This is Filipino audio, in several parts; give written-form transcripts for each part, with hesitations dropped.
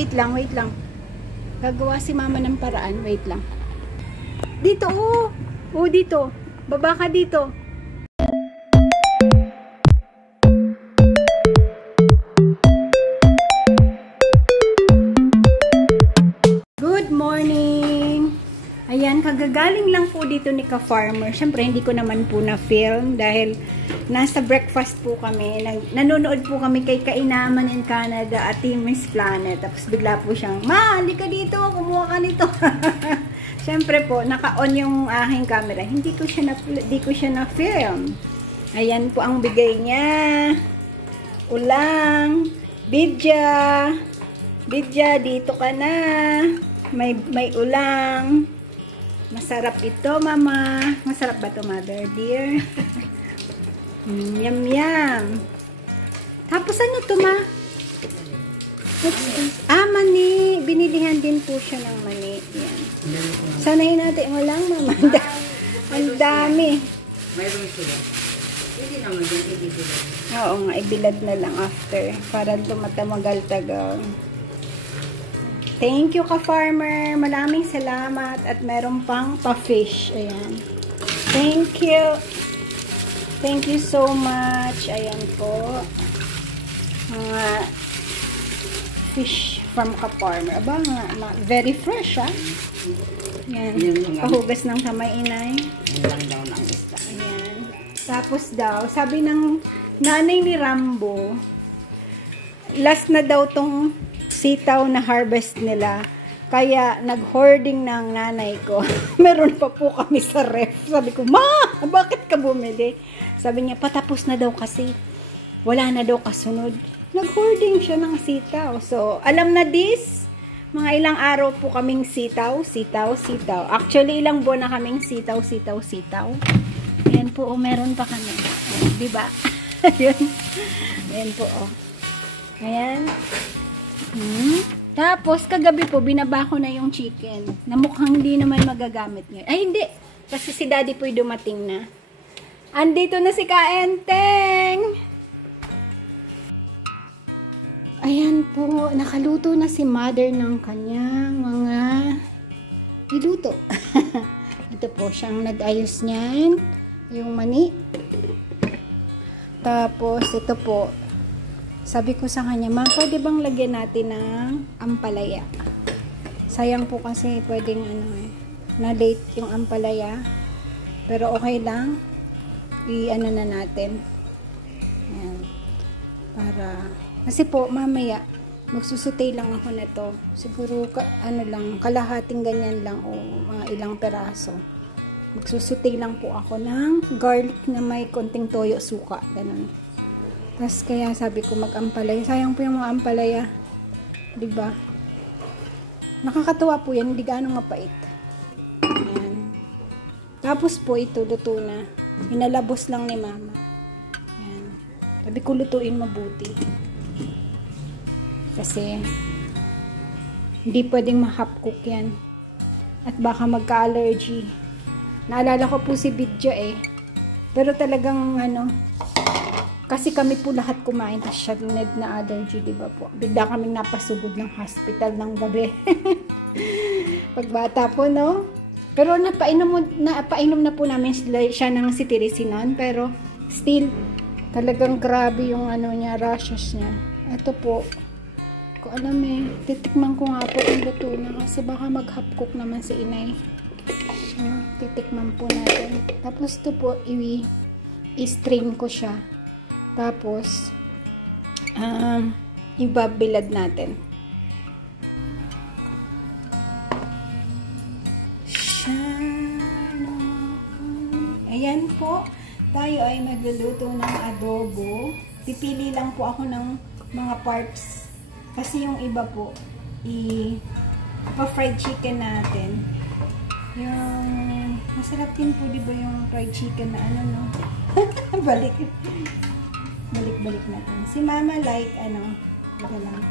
wait lang, wait lang. Gagawa si mama ng paraan. Wait lang. Dito, oh. Oh, dito. Baba ka dito. Good morning. Ayan, kagagaling lang po dito ni Ka-Farmer. Siyempre, hindi ko naman po na-film dahil nasa breakfast po kami. Nanonood po kami kay Kainaman in Canada at Team Miss Planet. Tapos bigla po siyang, Ma, hindi ka dito, kumuha ka nito. Siyempre po, naka-on yung aking camera. Hindi ko siya na-film. Ayan po ang bigay niya. Ulang. Bidya. Bidya, dito ka na. May ulang. Masarap ito, mama. Masarap ba ito, mother dear? Yum, yum. Tapos ano ito, ma? Mani. Binilihan din po siya ng mani. Yan. Sanayin natin. Walang, mama. Ang dami. Mayroon sila. Hindi naman din, hindi sila. Oo nga, ibilad na lang after. Para tumatagal-tagal. Thank you, Ka-Farmer. Maraming salamat. At meron pang pa-fish. Ayan. Thank you. Thank you so much. Ayan po. Mga fish from Ka-Farmer. Aba nga, very fresh, ha? Ayan. Pahugas ng kamay, inay. Lang daw ng isda. Ayan. Tapos daw, sabi ng nanay ni Rambo, last na daw tong sitaw na harvest nila. Kaya, nag-hoarding ng nanay ko. Meron pa po kami sa ref. Sabi ko, Ma, bakit ka bumili? Sabi niya, patapos na daw kasi. Wala na daw kasunod. Nag-hoarding siya ng sitaw. So, alam na this, mga ilang araw po kaming sitaw. Actually, ilang buwan na kaming sitaw. Ayan po, oh, meron pa kami. Ayan, diba? Ayan po, oh. Ayan. Tapos, kagabi po, binaba ko na yung chicken. Na mukhang hindi naman magagamit ngayon. Ay, hindi. Kasi si daddy po'y dumating na. Andito na si Kaenteng. Ayan po. Nakaluto na si mother ng kanyang mga niluto. Ito po, siyang nag-ayos niyan. Yung mani. Tapos, ito po. Sabi ko sa kanya, Ma, pwede bang lagyan natin ng ampalaya? Sayang po kasi pwedeng na-late yung ampalaya. Pero okay lang. I-ano na natin. Ayan. Kasi po, mamaya, magsusutay lang ako nito. Siguro, kalahating ganyan lang o mga ilang peraso. Magsusutay lang po ako ng garlic na may konting toyo, suka. Ganun. Tapos kaya sabi ko mag-ampalaya. Sayang po yung mga ampalaya. Diba? Nakakatuwa po yan. Hindi gaano mapait. Ayan. Tapos po ito, luto na. Inalabos lang ni mama. Ayan. Sabi ko lutuin mabuti. Kasi hindi pwedeng ma-half cook yan. At baka magka-allergy. Naalala ko po si Bidya eh. Pero talagang kasi kami po lahat kumain, tapos siya na allergy, diba po? Bigla kaming napasugod ng hospital ng gabi. Pagbata po, no? Pero napainom na po namin siya ng cetirizine, pero still, talagang grabe yung niya, rashes niya. Ito po, ko alam titikman ko nga po kung luto na, kasi baka mag-half cook naman si inay. Titikman po natin. Tapos ito po, i-strain ko siya. Tapos, ibabilad natin. Ayan po, tayo ay magluluto ng adobo. Pipili lang po ako ng mga parts. Kasi yung iba po, fried chicken natin. Yung, masarap din po diba yung fried chicken na balik natin. Si mama like, ito lang.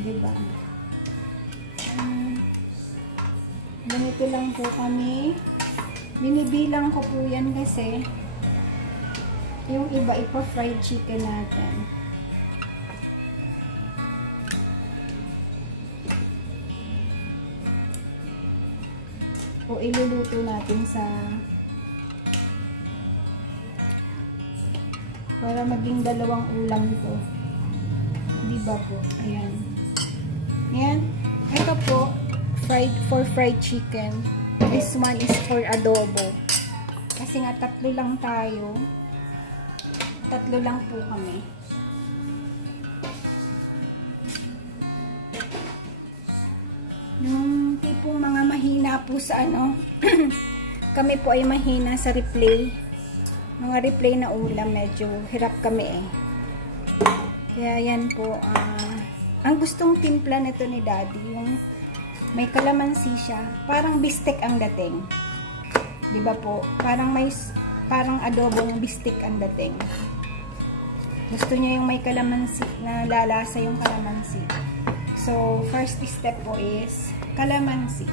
Diba? Ganito lang po kami. Binibilang ko po yan kasi yung iba fried chicken natin. po iluluto natin sa para maging dalawang ulam ito. Di ba po? Ayan. Ayan. Ito po, fried chicken. This one is for adobo. Kasi nga tatlo lang tayo. Tatlo lang po kami. Yung tipong mga mahina po sa ano, kami po ay mahina sa replay. Mga replay na ulam, medyo hirap kami eh. Kaya yan po, ang gustong timpla nito ni Daddy, yung may kalamansi siya, parang bistek ang dating. Di ba po? Parang adobong bistek ang dating. Gusto niya yung may kalamansi, na lalasa yung kalamansi. So, first step po is kalamansi.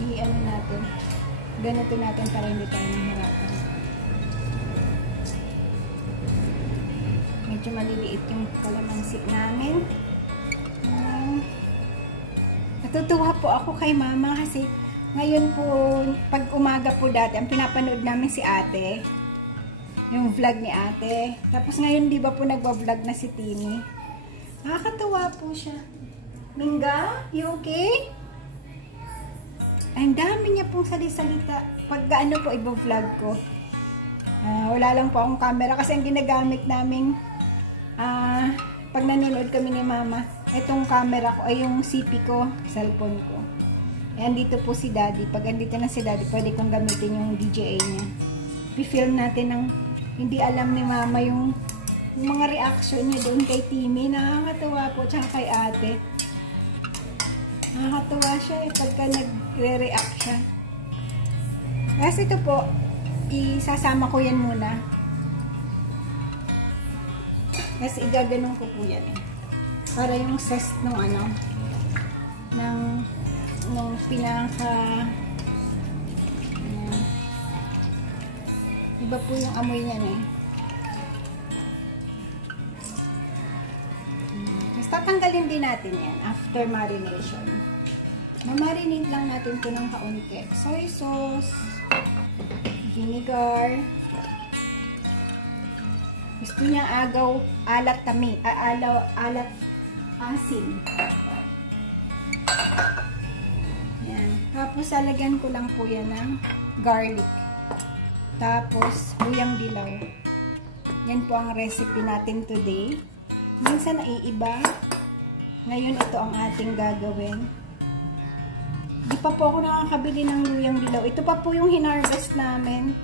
I-ano natin. Ganito natin para hindi tayo nahirapan. Medyo maliliit yung kalamansi namin. Natutuwa po ako kay Mama kasi ngayon po, pag umaga po dati, ang pinapanood namin si ate. Yung vlog ni ate. Tapos ngayon, di ba po nagwa-vlog na si Tini? Nakakatuwa po siya. Minga, you okay? Ang dami niya pong salita. Pag ano po, iba-vlog ko. Wala lang po akong camera kasi ang ginagamit namin pag nanonood kami ni Mama, itong camera ko ay yung CP ko, cellphone ko. Ayan, dito po si Daddy. Pag andito na si Daddy, pwede kong gamitin yung DJI niya. I-film natin ng hindi alam ni Mama yung mga reaction niya doon kay Timmy. Nakakatuwa po, tsaka kay ate. Nakakatuwa siya pagka nagre-react siya. Kasi ito po, isasama ko yan muna. Kasi igaganon ko po yan eh. Para yung zest ng ano, nung pinaka iba po yung amoy niyan eh. Tapos tatanggalin din natin yan after marination. Mamarinate lang natin ito ng kaunti. Soy sauce, vinegar. Gusto niya agaw, alat tami, alat asin. Yan. Tapos lalagyan ko lang po yan ng garlic. Tapos luyang dilaw. Yan po ang recipe natin today. Minsan naiiba. Ngayon ito ang ating gagawin. Di pa po ako nakakabili ng luyang dilaw. Ito pa po yung hinarvest namin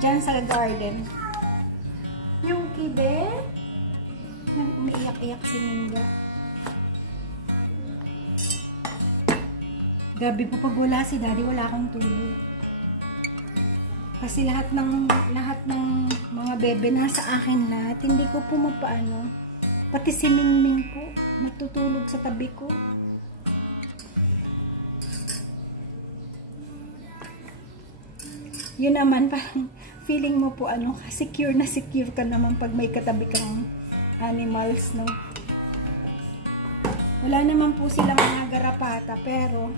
dyan sa garden. Yung kibe, umiiyak-iyak si Minga. Gabi po pag wala si Daddy, wala akong tulog. Kasi lahat ng mga bebe nasa akin lahat. Hindi ko po mapaano. Pati si Mingming po, natutulog sa tabi ko. Yun naman, parang feeling mo po ano, secure na secure ka naman pag may katabi kang animals, no? Wala naman po silang mga garapata, pero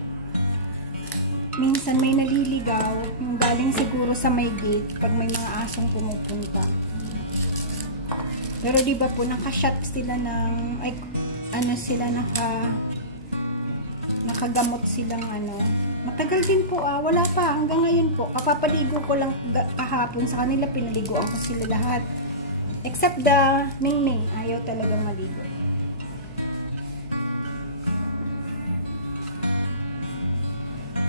minsan may naliligaw, yung galing siguro sa may gate pag may mga asong pumupunta. Pero di ba po naka-shot sila ng nakagamot silang ano. Matagal din po wala pa hanggang ngayon po. Kapapaligo ko lang kahapon sa kanila, pinaliguan ko sila lahat. Except the Mingming, ayaw talagang maligo.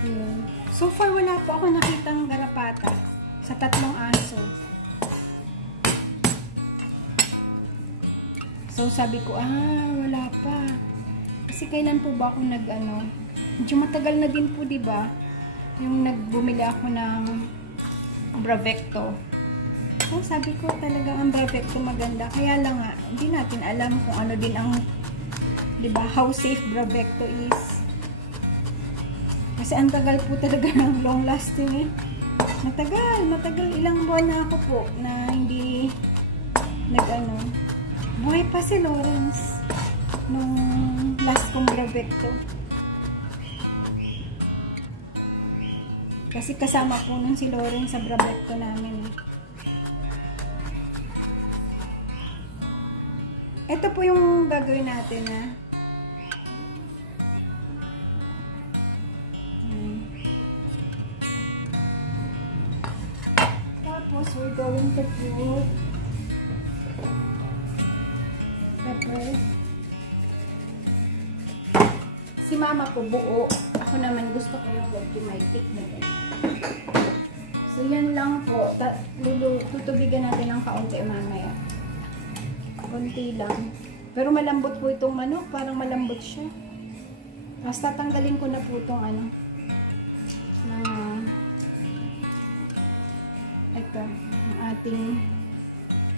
Yun. So far wala po ako nakitang garapata sa tatlong aso. So sabi ko, wala pa. Kasi kailan po ba ako medyo matagal na din po, 'di ba? Yung bumili ako ng Bravecto. So sabi ko talagang ang Bravecto maganda. Kaya lang nga, hindi natin alam kung ano din ang, 'di ba, how safe Bravecto is. Kasi ang tagal po talaga ng long lasting eh. Matagal. Ilang buwan na ako po na hindi Buhay pa si Lawrence nung Last kong Bravecto. Kasi kasama po nun si Loren sa Bravecto namin. Ito po yung gagawin natin, ha. Tapos, we're going to put pepper. Si mama po buo. Ako naman gusto ko yung Vegemite na ganyan. So, yan lang po. Tutubigan natin ng kaunti mamaya. Konti lang. Pero malambot po itong manok. Parang malambot siya. Tapos tatanggalin ko na po itong ano. Ito. Ang ating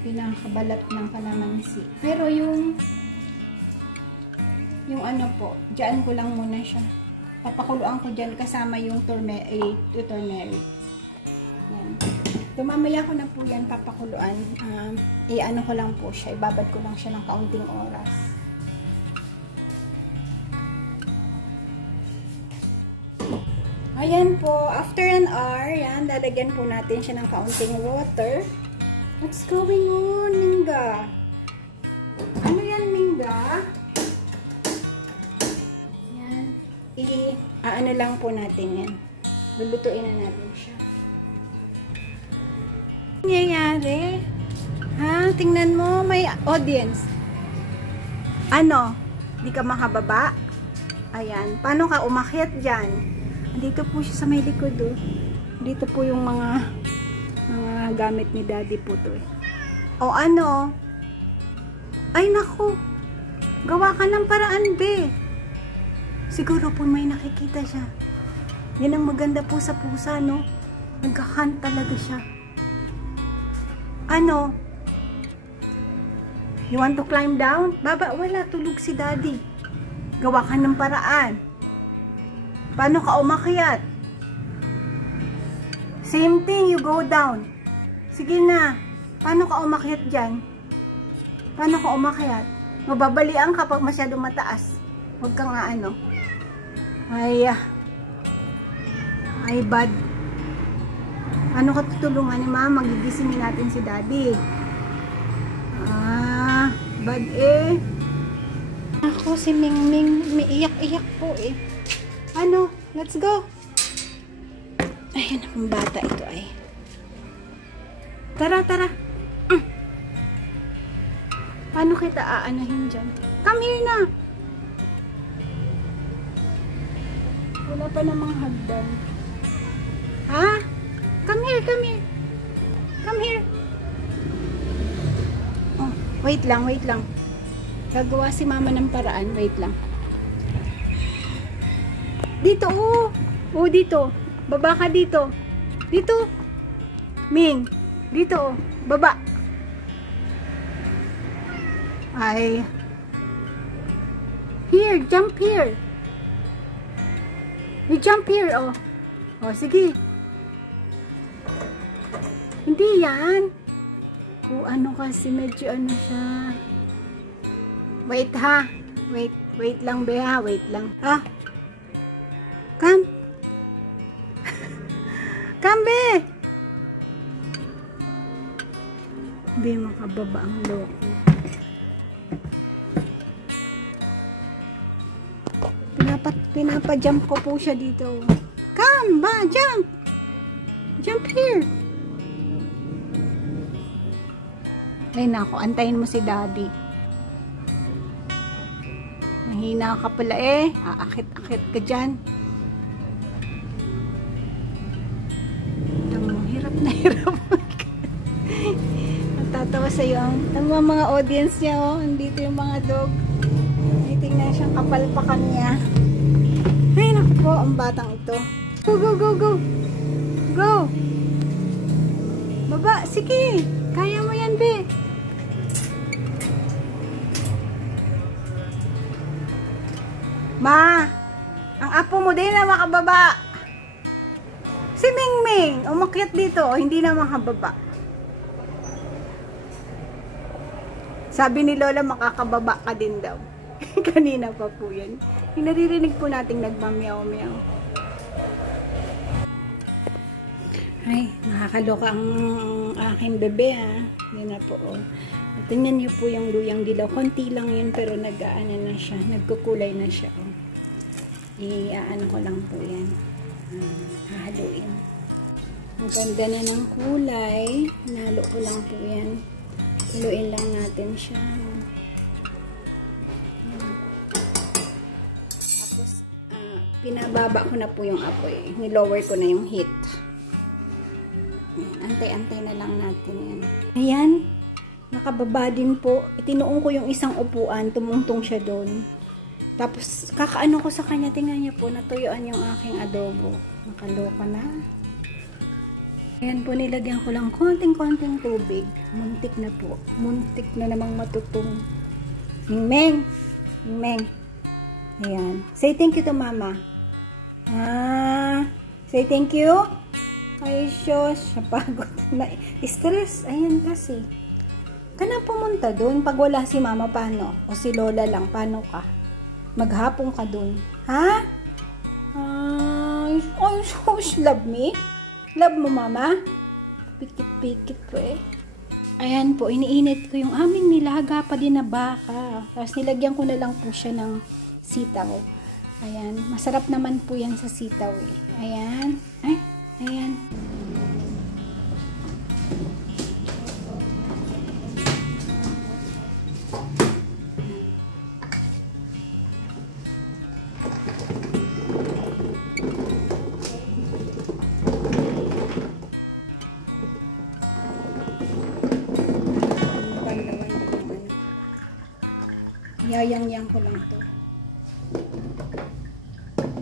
pinakabalat ng kalamansi. Pero yung ano po, dyan ko lang muna siya. Papakuluan ko dyan kasama yung turmeric. Yan. Mamaya ko na po yan papakuluan. I-ano ko lang po siya. Ibabad ko lang siya ng kaunting oras. Ayan po. After an hour, yan, lalagyan po natin siya ng kaunting water. What's going on, Minga? Ano yan, Minga? Yan. Ano lang po natin yan. Lulutuin na natin siya. Nangyayari? Ha? Tingnan mo, may audience. Ano? Di ka makababa? Ayan. Paano ka umakyat dyan? Dito po siya sa may likod, oh. Dito po yung mga gamit ni daddy po to, eh. O ano? Ay naku. Gawa ka ng paraan, be. Siguro po may nakikita siya. Yan ang maganda po sa pusa, no? Nagka-hunt talaga siya. Ano? You want to climb down? Baba, wala. Tulog si daddy. Gawa ka ng paraan. Paano ka umakyat? Same thing, you go down. Sige na. Paano ka umakyat dyan? Paano ka umakyat? Mababalian kapag masyado mataas. Huwag kang ano. Ay bad. Ano ka tutulungan ni mama? Magigisingin natin si daddy. Bad eh. Ako si Mingming, may iyak-iyak po eh. Ano? Let's go. Ayun akong bata ito ay. Tara. Paano kita aanahin dyan? Come here na. Wala pa namang hagdan. Ha? Come here. Come here. Oh, wait lang. Gagawa si mama ng paraan. Wait lang. Dito, oh. Oh, dito. Baba ka dito. Dito. Ming. Dito, oh. Baba. Ay. Here, jump here. You jump here, oh. Oh, sige. Hindi yan. Oh, ano kasi, medyo ano siya. Wait, ha. Wait lang, be, ha. Wait lang. Ha? Come. Come, be. Be, makababa ang loko. Pinapa-jump ko po siya dito. Come, ba, jump. Jump here. Ay, nako, antayin mo si daddy. Mahina ka pala eh. Aakit-akit ka dyan. Hirap na hirap. Natatawa sa'yo ang mga audience niya, oh. Andito yung mga dog. Tingnan siyang kapalpakan niya. Ay, naku po, ang batang ito. Go. Go. Baba, sige. Kaya mo yan, be. Ma, ang apo mo din na makababa. Si Mingming, umakyat dito, hindi na makababa. Sabi ni Lola, makakababa ka din daw. Kanina pa po yan. Yung naririnig po nating nagmamyaw-meow. Ay, nakakaloka ang aking bebe ha. Yan na po. Oh. Tingnan niyo po yung luyang dilaw. Konti lang yun pero nag-aano na siya. Nagkukulay na siya. Oh. I-aano ko lang po yan. Hahaluin. Ang ganda na ng kulay. Nalo ko lang po yan. Haluin lang natin siya. Tapos, pinababa ko na po yung apoy. Nilower ko na yung heat. Antay-antay na lang natin yan. Ayan. Nakababa din po. Itinuong ko yung isang upuan. Tumungtong siya doon. Tapos, kakaano ko sa kanya. Tingnan niyo po, natuyuan yung aking adobo. Nakaloka na. Ayan po, nilagyan ko lang konting-konting tubig. Muntik na po. Muntik na namang matutong. Ming-meng! Ming-meng! Ayan. Say thank you to mama. Say thank you. Ay, Diyos. Napagod na. Stress. Ayan kasi. Kana pumunta doon. Pag wala si mama, paano? O si lola lang, paano ka? Maghapon ka dun. Ha? Ay, sus, love me? Love mo, mama? Pikit-pikit po eh. Ayan po, iniinit ko yung aming nilaga pa din na baka. Tapos nilagyan ko na lang po siya ng sitaw. Ayan, masarap naman po yan sa sitaw eh. Ayan. Ay, ayan. Yayang-yang ko lang to.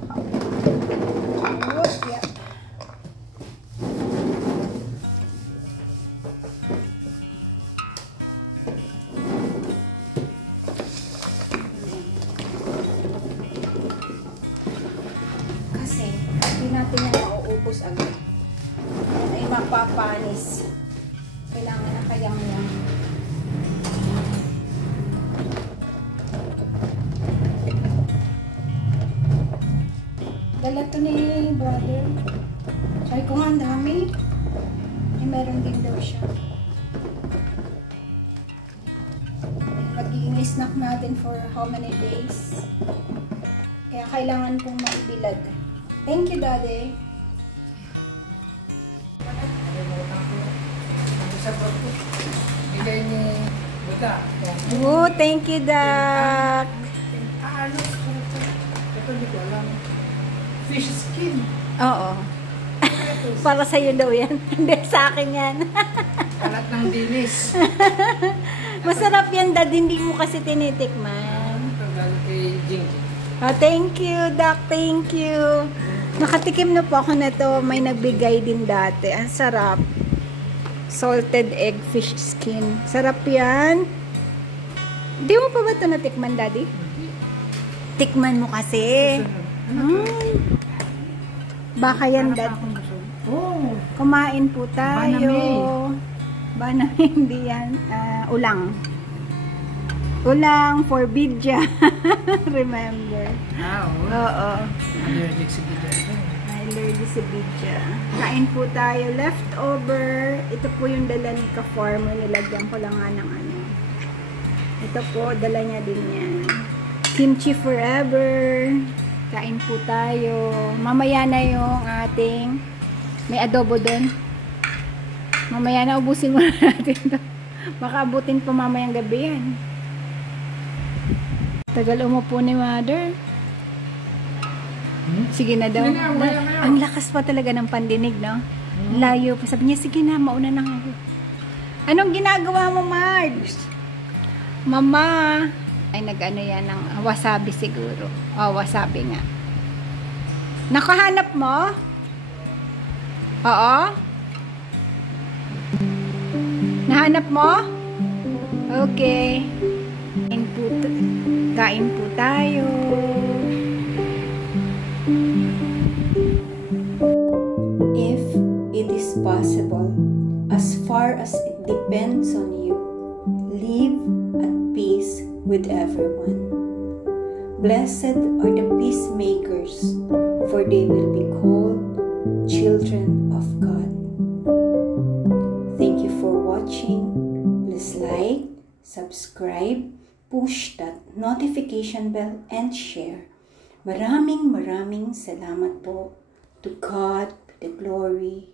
Oh, yeah. Kasi, hindi natin yan mauubos agad. Ay mapapanis. Kailangan na kayang-yang. Dala to ni brother. Sabi ko nga, ang dami. Ay, meron din daw siya. Magiging snack natin for how many days. Kaya kailangan pong maibilad. Thank you, Daddy. Bigay ni Buda. Oh, thank you, Dak. Ito hindi ko alam. Fish skin. Oo. Para sa'yo daw yan. Hindi, sa akin yan. Kalat ng dinis. Masarap yan, Dad. Hindi mo kasi tinitikman. Ito galing kay Jing. Oh, thank you, Doc. Thank you. Nakatikim na po ako na to. May nagbigay din dati. Ang sarap. Salted egg fish skin. Sarap yan. Di mo pa ba ito natikman, Daddy? Tikman mo kasi. Baka yan, Dad. Oh. Kumain po tayo. Baname, hindi yan. Ulang. Ulang for bidya. Remember. Oo. Allergic si Bidya. Allergic si bidya. Kain po tayo. Leftover. Ito po yung dala ni ka-farmer. Nilagyan ko lang nga ng ano. Ito po, dala niya din yan. Kimchi forever. Kain po tayo. Mamaya na yung ating may adobo doon. Mamaya na ubusin muna natin ito. Baka abutin pa mamayang gabi yan. Tagal umupo ni Mother. Sige na daw. Ang lakas pa talaga ng pandinig, no? Layo pa. Sabi niya, sige na, mauna na ako. Anong ginagawa mo, Marge? Mama. Ay, nag-ano yan ng wasabi siguro. Oh, wasabi nga. Nakahanap mo? Oo? Nahanap mo? Okay. Kain po tayo. If it is possible, as far as it depends on you, live at peace with everyone. Blessed are the peacemakers, for they will be called children of God. Thank you for watching. Please like, subscribe, push that notification bell, and share. Maraming salamat po. To God be the glory.